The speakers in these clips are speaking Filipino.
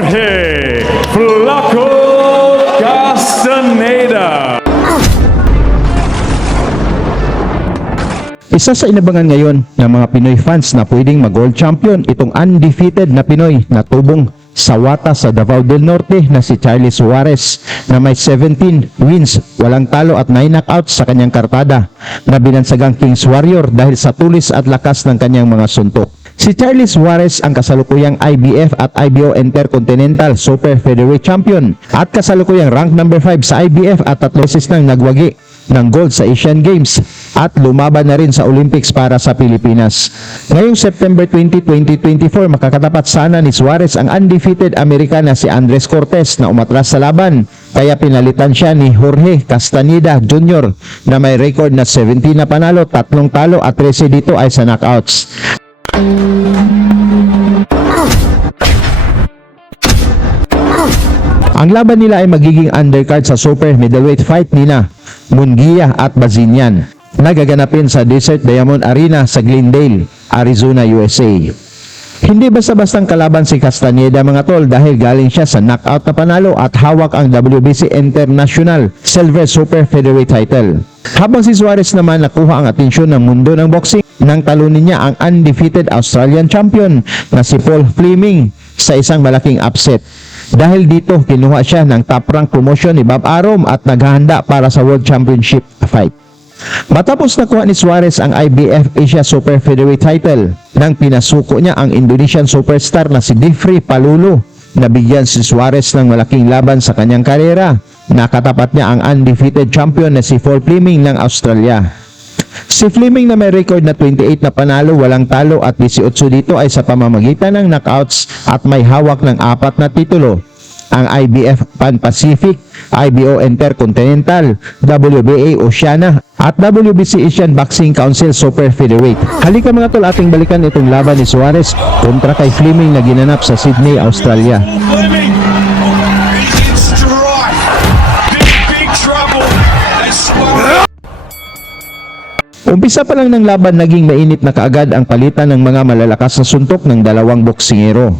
Jorge Flaco Castaneda. Isa sa inabangan ngayon ng mga Pinoy fans na pwedeng mag-world champion itong undefeated na Pinoy na tubong sa wata sa Davao del Norte na si Charlie Suarez na may 17 wins, walang talo at 9 knockouts sa kanyang kartada na binansagang King's Warrior dahil sa tulis at lakas ng kanyang mga suntok. Si Charlie Suarez ang kasalukuyang IBF at IBO Intercontinental Super Featherweight Champion at kasalukuyang rank number 5 sa IBF at 3 beses nang nagwagi ng gold sa Asian Games at lumaban na rin sa Olympics para sa Pilipinas. Ngayong September 20, 2024, makakatapat sana ni Suarez ang undefeated American na si Andres Cortez na umatras sa laban, kaya pinalitan siya ni Jorge Castaneda Jr. na may record na 17 na panalo, 3 talo at 13 dito ay sa knockouts. Ang laban nila ay magiging undercard sa super middleweight fight nina Munguia at Bazinian na gaganapin sa Desert Diamond Arena sa Glendale, Arizona, USA. Hindi basta-bastang kalaban si Castaneda mga tol dahil galing siya sa knockout na panalo at hawak ang WBC International Silver Super Featherweight title. Habang si Suarez naman nakuha ang atensyon ng mundo ng boxing nang talunin niya ang undefeated Australian champion na si Paul Fleming sa isang malaking upset. Dahil dito, kinuha siya ng top rank promotion ni Bob Arum at naghahanda para sa World Championship fight. Matapos nakuha ni Suarez ang IBF Asia Super Featherweight title, nang pinasuko niya ang Indonesian superstar na si Difri Palulu, nabigyan si Suarez ng malaking laban sa kanyang karera. Nakatapat niya ang undefeated champion na si Paul Fleming ng Australia. Si Fleming na may record na 28 na panalo, walang talo at 18 dito ay sa pamamagitan ng knockouts at may hawak ng 4 na titulo. Ang IBF Pan-Pacific, IBO Intercontinental, WBA Oceania at WBC Asian Boxing Council Super Featherweight. Halika mga tol, ating balikan itong laban ni Suarez kontra kay Fleming na ginanap sa Sydney, Australia. Umpisa pa lang ng laban, naging mainit na kaagad ang palitan ng mga malalakas na suntok ng dalawang boksingero.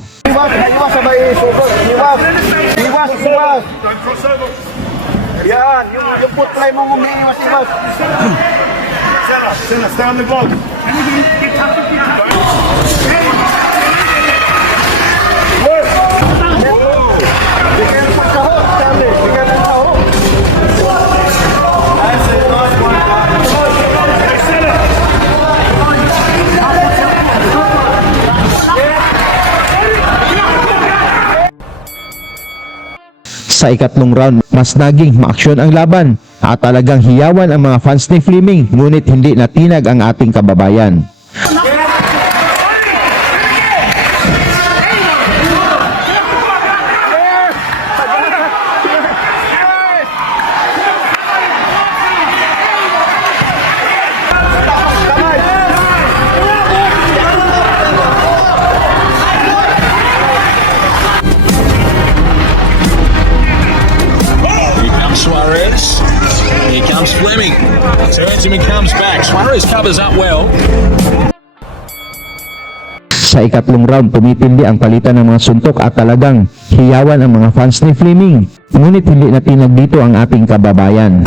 Yan, yung putray mong umiiwas, iwas. Stay on the block. Sa ikatlong round, mas naging maaksyon ang laban at talagang hiyawan ang mga fans ni Fleming, ngunit hindi natinag ang ating kababayan. Suarez, here comes Fleming, turns him and comes back. Suarez covers up well. Sa ikatlong round, tumitindi ang palitan ng mga suntok at talagang hiyawan ang mga fans ni Fleming, ngunit hindi natinag dito ang ating kababayan.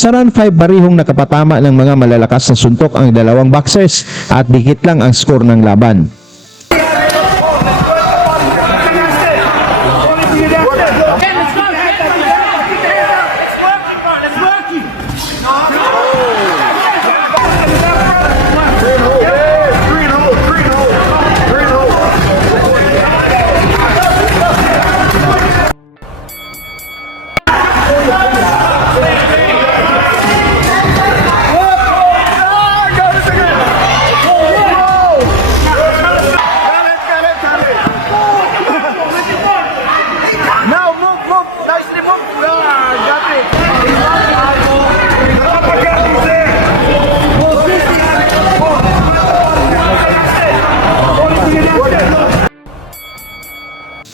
Sa round 5, parihong nakapatama ng mga malalakas na suntok ang dalawang boxers at dikit lang ang score ng laban.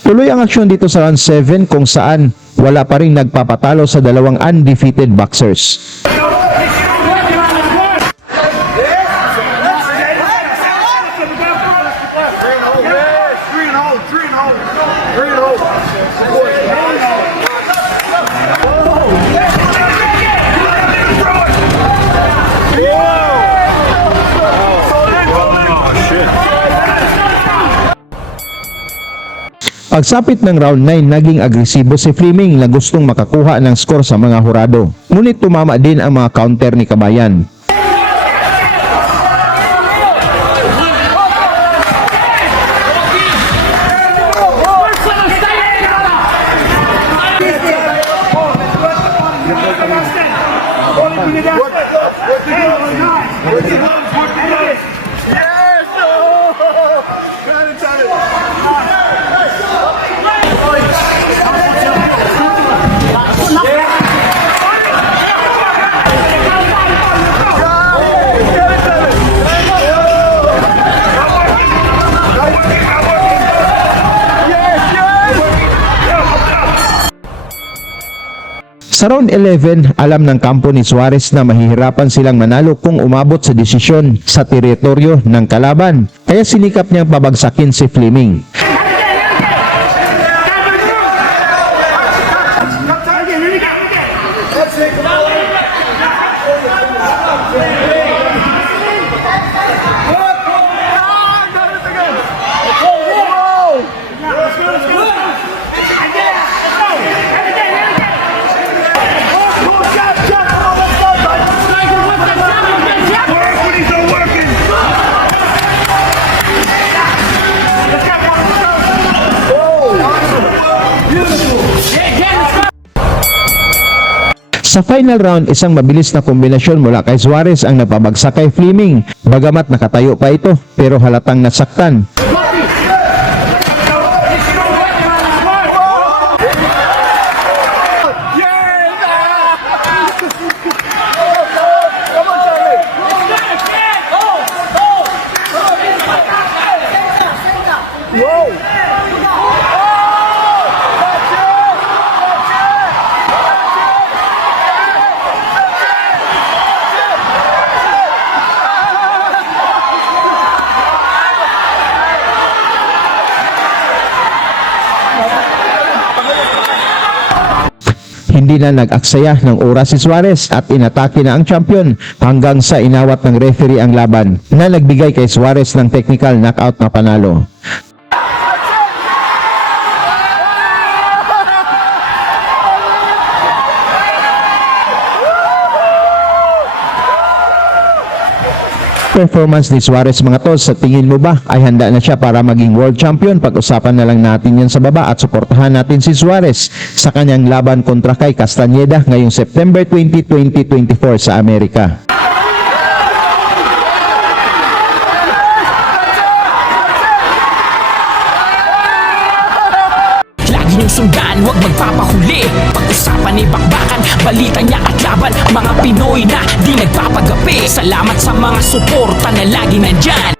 Tuloy ang aksyon dito sa round 7 kung saan wala pa rin nagpapatalo sa dalawang undefeated boxers. Pagsapit ng round 9, naging agresibo si Fleming na gustong makakuha ng score sa mga hurado. Ngunit tumama din ang mga counter ni Kabayan. Sa round 11, alam ng kampo ni Suarez na mahihirapan silang manalo kung umabot sa desisyon sa teritoryo ng kalaban, kaya sinikap niyang pabagsakin si Fleming. Sa final round, isang mabilis na kombinasyon mula kay Suarez ang napabagsak kay Fleming. Bagamat nakatayo pa ito, pero halatang nasaktan. Hindi na nag-aksaya ng oras si Suarez at inatake na ang champion hanggang sa inawat ng referee ang laban na nagbigay kay Suarez ng technical knockout na panalo. Performance ni Suarez mga tol, sa tingin mo ba ay handa na siya para maging world champion? Pag-usapan na lang natin yan sa baba at suportahan natin si Suarez sa kanyang laban kontra kay Castañeda ngayong September 20, 2024 sa Amerika. Lagi niyong sundan, huwag magpapahuli. Pag-usapan ni bakbakan, balita niya at laban. Mga Pinoy na di nagpapagapi. Salamat sa mga suporta na lagi nandyan.